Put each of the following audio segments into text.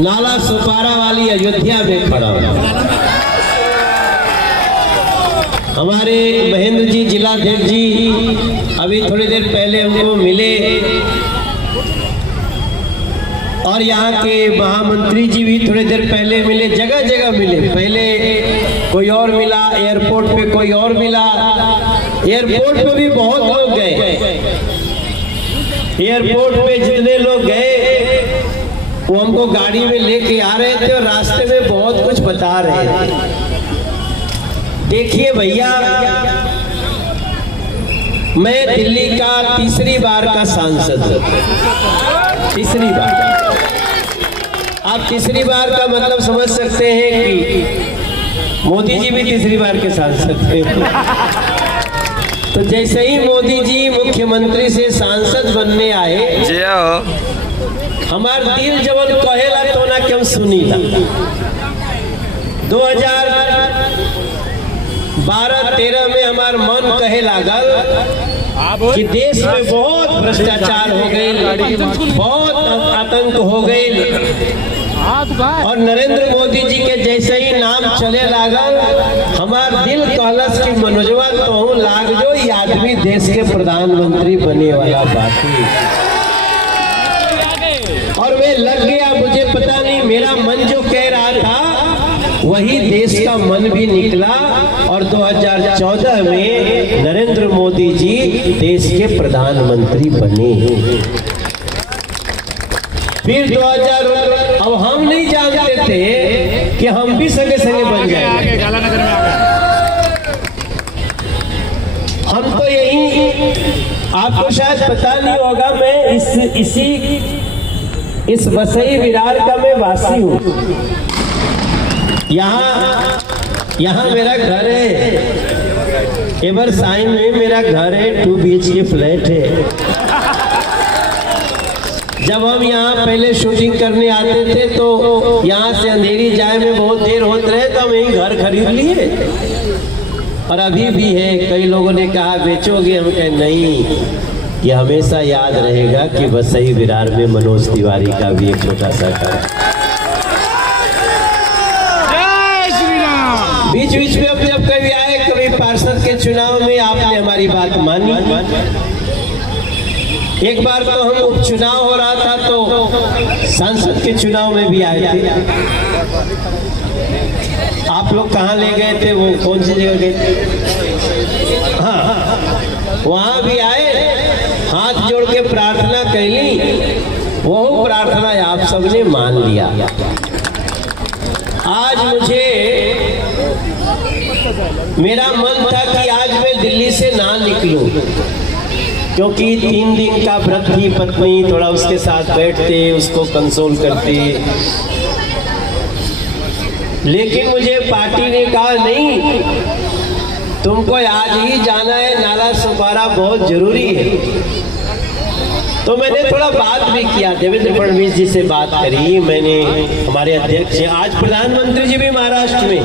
नाला सुपारा वाली अयोध्या में खड़ा हूं। हमारे महेंद्र जी जिलाध्यक्ष जी अभी थोड़ी देर पहले हमको मिले और यहाँ के महामंत्री जी भी थोड़ी देर पहले मिले, जगह जगह मिले। पहले कोई और मिला, एयरपोर्ट पे कोई और मिला। एयरपोर्ट पे भी बहुत लोग गए। एयरपोर्ट पे जितने लोग गए वो हमको गाड़ी में लेके आ रहे थे और रास्ते में बहुत कुछ बता रहे थे। देखिए भैया, मैं दिल्ली का तीसरी बार का सांसद हूं। तीसरी बार। आप तीसरी बार का मतलब समझ सकते हैं कि मोदी जी भी तीसरी बार के सांसद थे। तो जैसे ही मोदी जी मुख्यमंत्री से सांसद बनने आए, हमार दिल जवन कहेला तो ना कि हम सुनी ला। 2012-13 में हमार मन कहे लागल कि देश में बहुत भ्रष्टाचार हो गई, बहुत आतंक हो गई और नरेंद्र मोदी जी के जैसे ही नाम चले लागल, हमार दिल कहलस कि मनोजवा तो लाग जो ये आदमी देश के प्रधानमंत्री बने वाला बाकी। और वे लग गया। मुझे पता नहीं, मेरा मन जो कह रहा था वही देश का मन भी निकला और 2014 में नरेंद्र मोदी जी देश के प्रधानमंत्री बने। फिर 2000 अब हम नहीं जानते थे कि हम भी संगे संगे बन जाएंगे। हम तो यही, आपको शायद पता नहीं होगा, मैं इस वसई विरार का मैं वासी हूँ। यहाँ मेरा घर है। एवर साइन में मेरा घर है, 2 BHK फ्लैट है। जब हम यहाँ पहले शूटिंग करने आते थे तो यहाँ से अंधेरी जाए में बहुत देर होते रहे, तो हम यही घर खरीद लिए और अभी भी है। कई लोगों ने कहा बेचोगे, हम कहे नहीं, ये हमेशा याद रहेगा कि वसई विरार में मनोज तिवारी का भी एक छोटा सा घर। बीच बीच में अब जब कभी आए, कभी पार्षद के चुनाव में आपने हमारी बात मानी। एक बार तो हम उपचुनाव हो रहा था तो सांसद के चुनाव में भी आए थे। आप लोग कहाँ ले गए थे, वो कौन सी जगह गए? हाँ, वहाँ भी आए, हाथ जोड़ के प्रार्थना कैली। वो प्रार्थना आप सबने मान लिया। आज मेरा मन था कि आज मैं दिल्ली से ना निकलूं, क्योंकि 3 दिन का व्रत थी। पत्नी थोड़ा उसके साथ बैठते, उसको कंसोल करते, लेकिन मुझे पार्टी ने कहा नहीं, तुमको आज ही जाना है, नाला सुपारा बहुत जरूरी है। तो मैंने थोड़ा बात भी किया, देवेंद्र फडणवीस जी से बात करी मैंने, हमारे अध्यक्ष, आज प्रधानमंत्री जी भी महाराष्ट्र में,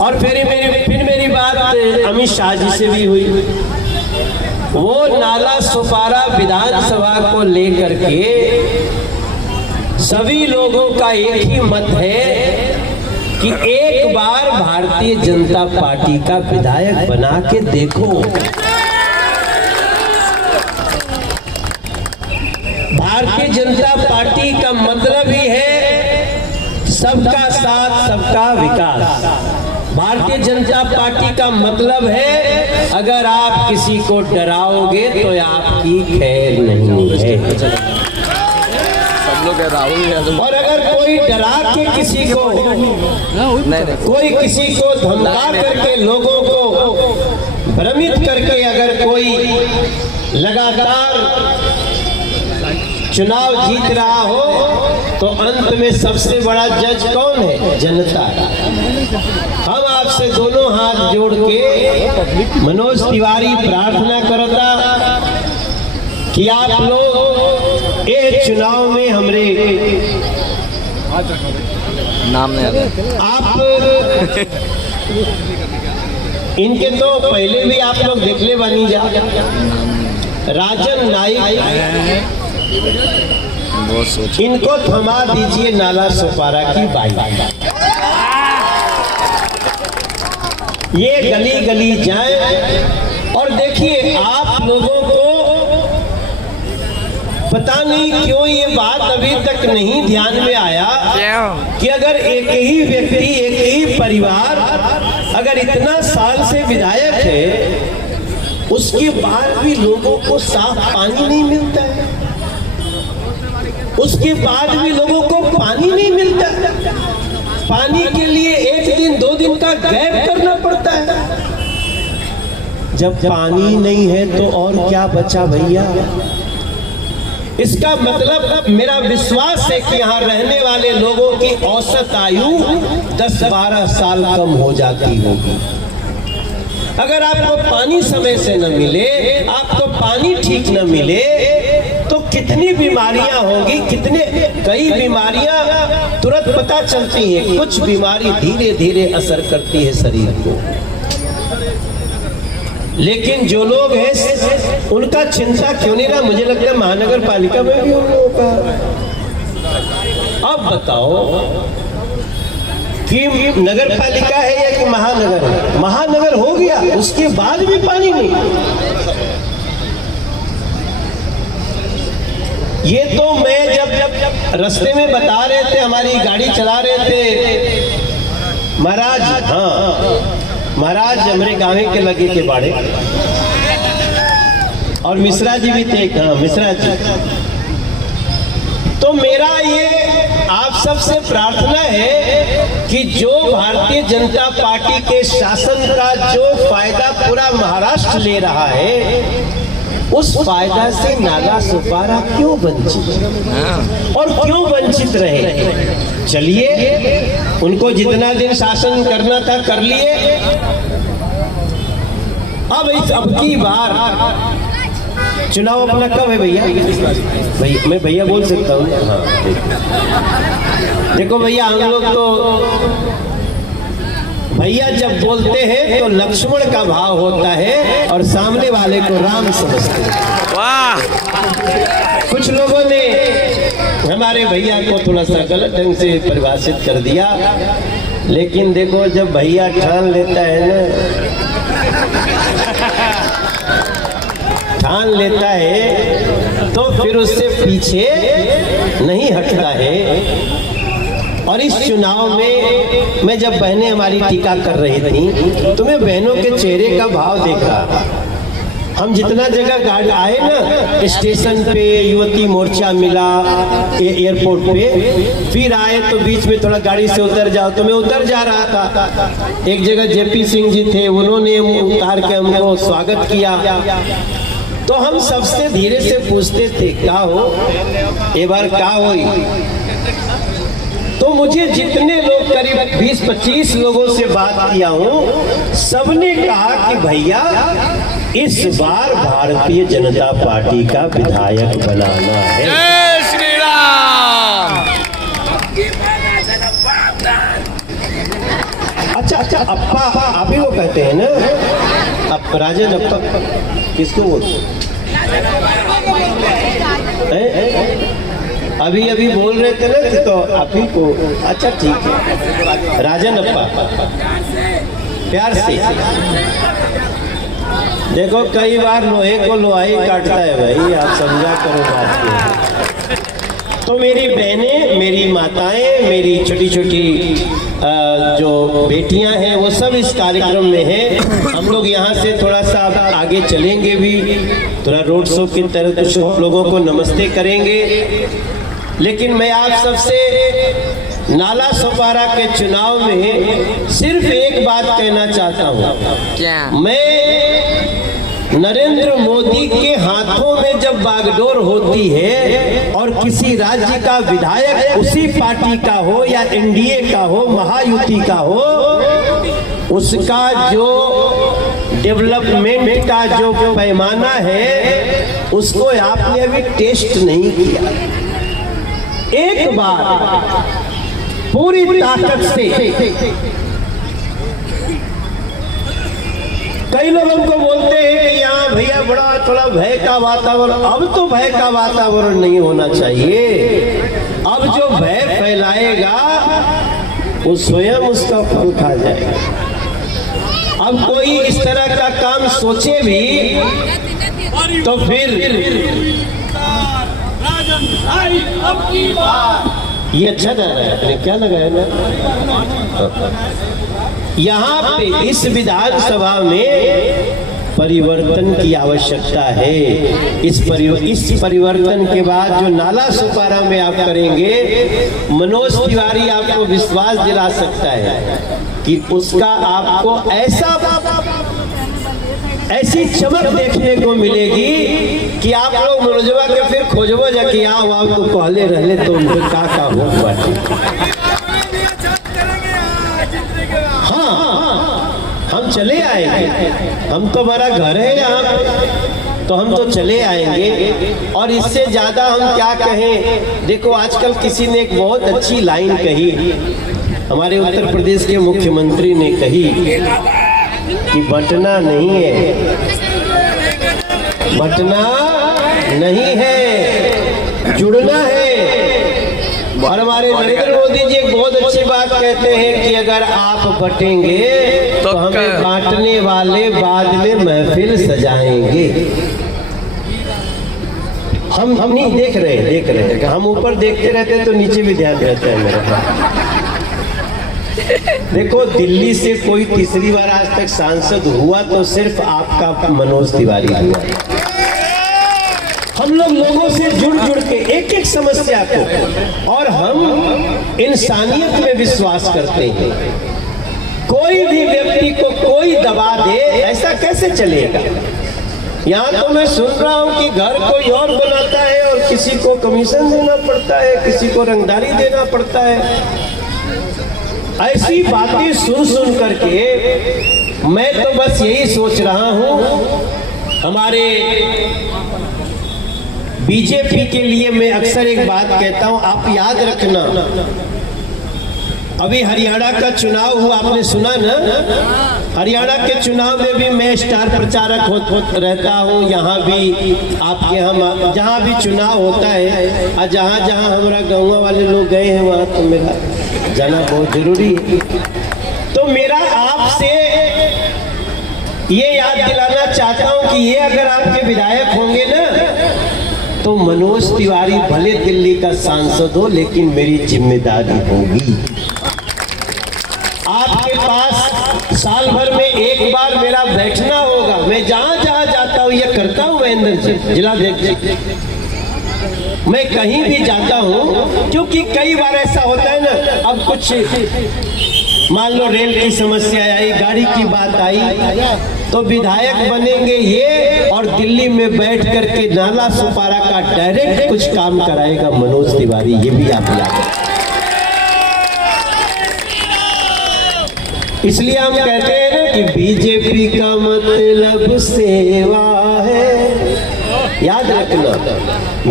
और फिर मेरी बात अमित शाह जी से भी हुई। वो नाला सुपारा विधानसभा को लेकर के सभी लोगों का एक ही मत है कि एक बार भारतीय जनता पार्टी का विधायक बना के देखो। भारतीय जनता पार्टी का मतलब ही है सबका साथ, सबका विकास। भारतीय जनता पार्टी का मतलब है अगर आप किसी को डराओगे तो आपकी खैर नहीं है। सब लोग राहुल, और अगर कोई डरा के किसी को, कोई किसी को धमका करके, लोगों को भ्रमित करके अगर कोई लगातार चुनाव जीत रहा हो, तो अंत में सबसे बड़ा जज कौन है? जनता। हम आपसे दोनों हाथ जोड़ के मनोज तिवारी प्रार्थना करता कि आप लोग ये चुनाव में हमरे नाम नहीं, आप इनके तो पहले भी आप लोग देख ले बनी जा, राजन नाइक इनको थमा दीजिए नाला सुपारा की बाई। ये गली गली जाएं और देखिए आप लोगों को पता नहीं क्यों ये बात अभी तक नहीं ध्यान में आया कि अगर एक ही व्यक्ति, एक ही परिवार अगर इतना साल से विधायक है, उसके बाद भी लोगों को साफ पानी नहीं मिलता है, उसके बाद भी लोगों को पानी नहीं मिलता है, पानी के लिए 1 दिन 2 दिन का गैप करना पड़ता है। जब पानी नहीं है तो और क्या बचा भैया? इसका मतलब मेरा विश्वास है कि यहाँ रहने वाले लोगों की औसत आयु 10-12 साल कम हो जाती होगी। अगर आपको पानी समय से न मिले, आपको पानी ठीक न मिले, तो कितनी बीमारियां होगी, कई बीमारियां तुरंत पता चलती हैं, कुछ बीमारी धीरे धीरे असर करती है शरीर को। लेकिन जो लोग हैं उनका चिंता क्यों नहीं रहा? मुझे लगता है महानगर पालिका में भी उन लोगों का। अब बताओ कि नगर पालिका है या कि महानगर है? महानगर हो गया, उसके बाद भी पानी नहीं। ये तो मैं जब रास्ते में बता रहे थे, हमारी गाड़ी चला रहे थे महाराज, हाँ महाराज हमारे गाँव के लगे के बाड़े, और मिश्रा जी भी थे। हाँ मिश्रा जी। तो मेरा ये आप सबसे प्रार्थना है कि जो भारतीय जनता पार्टी के शासन का जो फायदा पूरा महाराष्ट्र ले रहा है, उस फायदा से नाला सुपारा क्यों वंचित और क्यों वंचित रहे? चलिए, उनको जितना दिन शासन करना था कर लिए। अब की बार चुनाव अपना कब है भैया? मैं भैया बोल सकता हूँ? हाँ देखो भैया, हम लोग तो भैया जब बोलते हैं तो लक्ष्मण का भाव होता है और सामने वाले को राम समझते हैं। वाह! कुछ लोगों ने हमारे भैया को थोड़ा सा गलत ढंग से परिभाषित कर दिया, लेकिन देखो जब भैया ठान लेता है ना, ठान लेता है तो फिर उससे पीछे नहीं हटता है। और इस चुनाव में मैं जब बहनें हमारी टीका कर रही थी तो मैं बहनों के चेहरे का भाव देखा। हम जितना जगह गाड़ी आए ना, स्टेशन पे युवती मोर्चा मिला, एयरपोर्ट पे, फिर आए तो बीच में थोड़ा गाड़ी से उतर जाओ, तो मैं उतर जा रहा था। एक जगह जेपी सिंह जी थे, उन्होंने उतार के हमको स्वागत किया। तो हम सबसे धीरे से पूछते थे क्या हो, ये बार क्या हुई? तो मुझे जितने लोग करीब 20-25 लोगों से बात किया हूँ, सबने कहा कि भैया इस बार भारतीय जनता पार्टी का विधायक बनाना है। जय श्री राम। अच्छा अप्पा आप ही वो कहते हैं ना, अब राजन अप्पा किसको बोलते? अभी बोल रहे थे ना, तो आप ही को। अच्छा ठीक है, राजन अप्पा प्यार से। देखो कई बार लोहे को लोहा ही काटता है भाई, आप समझा करो बात को। तो मेरी बहनें, मेरी माताएं, मेरी छोटी छोटी जो बेटियां हैं, वो सब इस कार्यक्रम में हैं। हम लोग यहाँ से थोड़ा सा आगे चलेंगे भी, थोड़ा रोड शो की तरह कुछ लोगों को नमस्ते करेंगे। लेकिन मैं आप सबसे नाला सुपारा के चुनाव में सिर्फ एक बात कहना चाहता हूँ। क्या? मैं नरेंद्र मोदी के हाथों में जब बागडोर होती है और किसी राज्य का विधायक उसी पार्टी का हो या एनडीए का हो, महायुति का हो, उसका जो डेवलपमेंट का जो पैमाना है उसको आपने अभी टेस्ट नहीं किया। एक बार पूरी ताकत से, कई लोग हमको बोलते हैं कि यहाँ भैया बड़ा थोड़ा भय का वातावरण। अब तो भय का वातावरण नहीं होना चाहिए। अब जो भय फैलाएगा वो स्वयं उसका फल खा जाएगा। अब कोई इस तरह का काम सोचे भी तो फिर ये अच्छा लग रहा है। आपने क्या लगाया ना यहाँ पे इस विधानसभा में परिवर्तन की आवश्यकता है। इस परिवर्तन के बाद जो नाला सुपारा में आप करेंगे, मनोज तिवारी आपको विश्वास दिला सकता है कि उसका आपको ऐसी चमक देखने को मिलेगी कि आप लोग मनोजवा के फिर खोजबो जा कि यहाँ वहाँ तो पहले रहले तो उनके का हो पाए। हम चले आएंगे, हम तो हमारा घर है यहाँ पे, तो हम तो चले आएंगे। और इससे ज्यादा हम क्या कहें। देखो आजकल किसी ने एक बहुत अच्छी लाइन कही, हमारे उत्तर प्रदेश के मुख्यमंत्री ने कही कि बटना नहीं है, बटना नहीं है, जुड़ना है। और हमारे नरेंद्र मोदी जी एक बहुत अच्छी बात कहते हैं कि अगर आप बटेंगे तो हमें बांटने वाले बाद में महफिल सजाएंगे। हम नहीं देख रहे, हम ऊपर देखते रहते तो नीचे भी ध्यान रहता है मेरा। देखो दिल्ली से कोई तीसरी बार आज तक सांसद हुआ तो सिर्फ आपका मनोज तिवारी हुआ। हम लोगों से जुड़ के एक एक समस्या को, और हम इंसानियत में विश्वास करते हैं। कोई भी व्यक्ति को कोई दबा दे ऐसा कैसे चलेगा। यहाँ तो मैं सुन रहा हूँ कि घर कोई और बनाता है और किसी को कमीशन देना पड़ता है, किसी को रंगदारी देना पड़ता है। ऐसी बातें सुन करके मैं तो बस यही सोच रहा हूँ, हमारे बीजेपी के लिए मैं अक्सर एक बात कहता हूँ, आप याद रखना। अभी हरियाणा का चुनाव हुआ, आपने सुना ना। हरियाणा के चुनाव में भी मैं स्टार प्रचारक होत रहता हूँ। यहाँ भी आपके यहाँ जहाँ भी चुनाव होता है और जहाँ जहाँ हमारा गाँव वाले लोग गए हैं वहाँ तो मेरा जाना बहुत जरूरी है। तो मेरा आपसे ये याद दिलाना चाहता हूँ कि ये अगर आपके विधायक होंगे ना तो मनोज तिवारी भले दिल्ली का सांसद हो लेकिन मेरी जिम्मेदारी होगी। आपके पास साल भर में एक बार मेरा बैठना होगा। मैं जहां जहां जाता हूं ये करता हूं, महेंद्र जी जिलाध्यक्ष, मैं कहीं भी जाता हूं, क्योंकि कई बार ऐसा होता है ना, अब कुछ मान लो रेल की समस्या आई, गाड़ी की बात आई, तो विधायक बनेंगे ये और दिल्ली में बैठ करके नाला सुपारा का डायरेक्ट कुछ काम कराएगा मनोज तिवारी। ये भी आप याद रखें। इसलिए हम कहते हैं ना कि बीजेपी का मतलब सेवा है। याद रखना,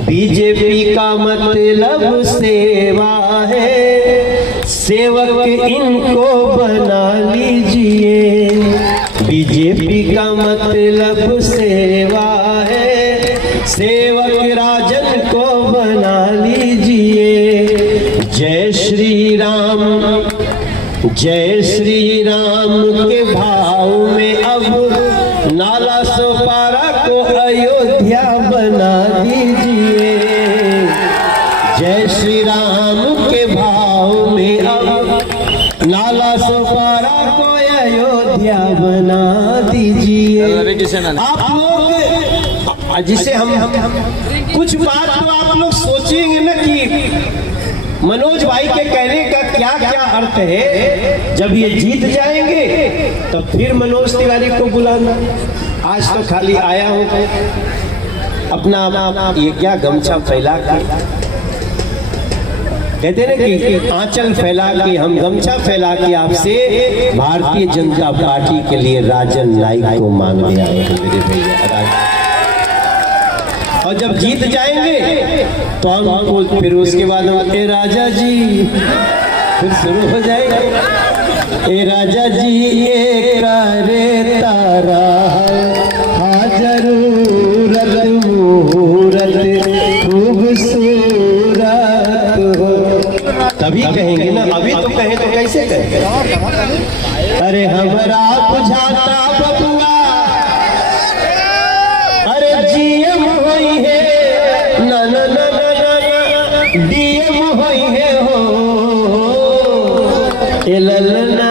बीजेपी का मतलब सेवा है, सेवक इनको बना लीजिए। बीजेपी का मतलब सेवा है, सेवक राजन को बना लीजिए। जय श्री राम, जय श्री राम के भाव में अब नाला सुपारा को अयोध्या बना दीजिए। जय श्री राम के भाव में अब नाला सुपारा को अयोध्या बना दीजिए। आप लोग जिसे हम कुछ बात तो आप लोग सोचेंगे ना कि मनोज भाई के कहने का क्या क्या अर्थ है। जब ये जीत जाएंगे तो फिर मनोज तिवारी को बुलाना। आज तो खाली आया हूं अपना ये क्या गमछा फैला के, कहते ना कि आंचल फैला के, हम गमछा फैला के आपसे भारतीय जनता पार्टी के लिए राजन नाइक को मांगने आए हैं मेरे भैया। और जब जीत जाएंगे तो हमको फिर उसके बाद ए राजा जी फिर शुरू हो जाएगा। ए राजा जी ये करे तारा हाजर तभी कहेंगे ना, अभी तो कहें तो कैसे कहेंगे। अरे हमरा बुझाता बबुआ अरे जीएम होई है ना ना ना ना ना डीएम होई है हो एललना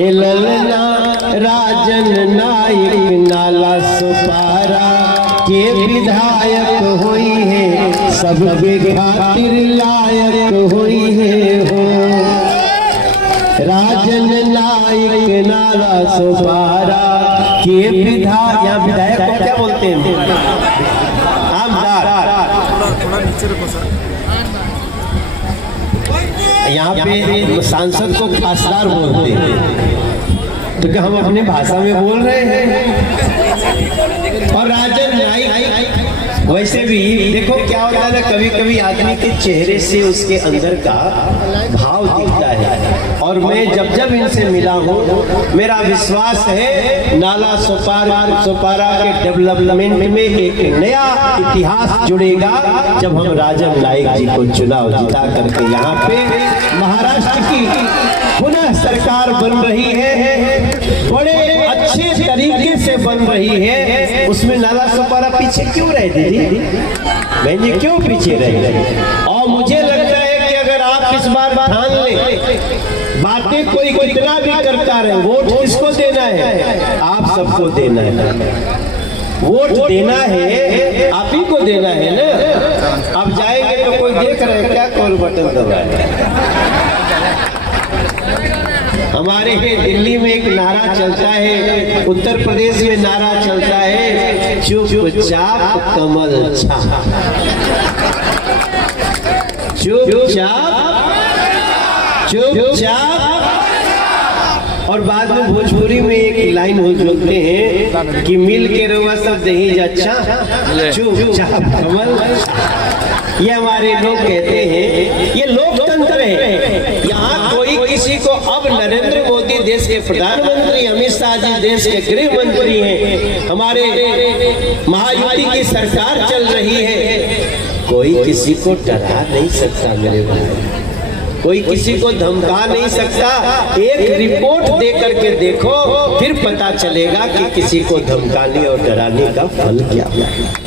एललना राजन नायक नाला सुपारा के विधायक होई है सबके खातिर लायक होई है हो राजन नायक नाला सुपारा के विधायक को क्या बोलते हैं आमदार। यहाँ पे सांसद को खासदार बोलते हैं, तो क्या हम अपने भाषा में बोल रहे हैं। और राजन नाइक वैसे भी देखो क्या होता है ना, कभी कभी आदमी के चेहरे से उसके अंदर का भाव दिखता है। और मैं जब जब इनसे मिला हूँ मेरा विश्वास है नाला सुपारा के डेवलपमेंट में एक नया इतिहास जुड़ेगा जब हम राजन नाइक जी को चुनाव जिता करके यहाँ पे महाराष्ट्र की पुनः सरकार बन रही है, बड़े अच्छे तरीके से बन रही है। उसमें नाला सुपारा पीछे क्यों रहे दीदी, बहन जी क्यों पीछे रहे। और मुझे लगता है कि अगर आप इस बार ठान ले, बातें कोई कितना भी करता रहे, वोट किसको देना है, आप सबको देना है। वोट देना है आप ही को देना है ना। अब जाएंगे तो कोई देख रहे हैं क्या कॉल बटन दबाए। हमारे दिल्ली में एक नारा चलता है, उत्तर प्रदेश में नारा चलता है चुपचाप कमल छाप, चुपचाप चुपचाप। और बाद में भोजपुरी में एक लाइन हो जोड़ते हैं कि मिल के रहुआ सब दही अच्छा चुपचाप कमल। ये हमारे लोग कहते हैं, ये लोकतंत्र है। यहाँ कोई किसी को, अब नरेंद्र मोदी देश के प्रधानमंत्री, अमित शाह जी देश के गृह मंत्री हैं, हमारे महायुति की सरकार चल रही है। कोई किसी को डरा नहीं सकता मेरे भाई, कोई किसी को धमका नहीं सकता। एक रिपोर्ट दे करके देखो, फिर पता चलेगा कि किसी को धमकाने और डराने का फल क्या है।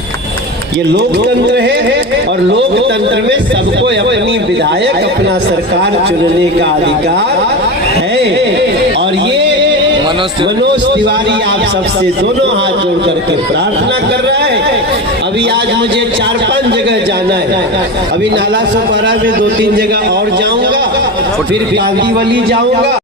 ये लोकतंत्र है और लोकतंत्र में सबको अपनी विधायक, अपना सरकार चुनने का अधिकार है। और ये मनोज तिवारी आप सबसे दोनों हाथ जोड़ करके प्रार्थना कर रहा है। अभी आज मुझे 4-5 जगह जाना है, अभी नाला सुपारा में 2-3 जगह और जाऊंगा, फिर गांधीवली जाऊंगा।